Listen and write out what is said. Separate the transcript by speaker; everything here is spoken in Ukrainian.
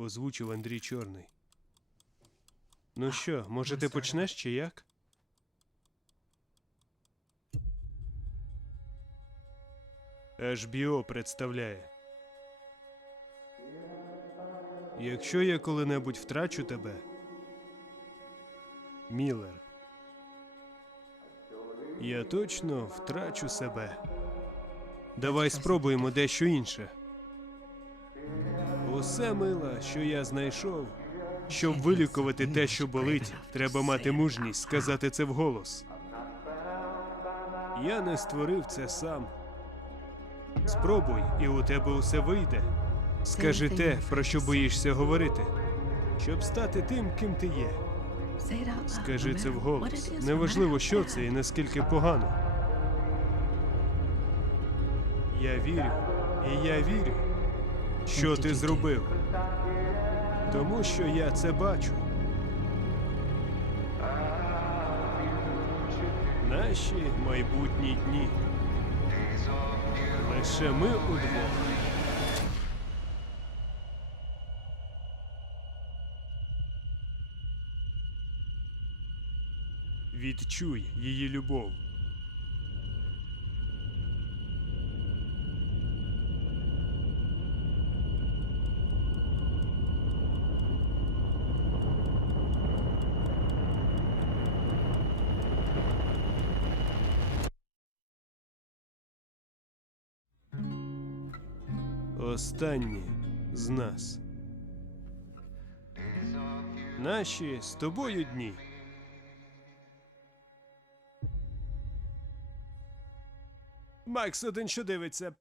Speaker 1: озвучив Андрій Чорний. Ну що, може ти почнеш чи як? HBO представляє. Якщо я коли-небудь втрачу тебе, Міллер, я точно втрачу себе. Давай спробуємо дещо інше. Усе мила, що я знайшов. Щоб вилікувати те, що болить, треба мати мужність сказати це вголос. Я не створив це сам. Спробуй, і у тебе усе вийде. Скажи те, про що боїшся говорити, щоб стати тим, ким ти є. Скажи це вголос. Неважливо, що це і наскільки погано. Я вірю, і я вірю, що ти зробив. Тому що я це бачу. Наші майбутні дні. Лише ми удвох. Відчуй її любов. Останні з нас. Наші з тобою дні. Макс один що дивиться.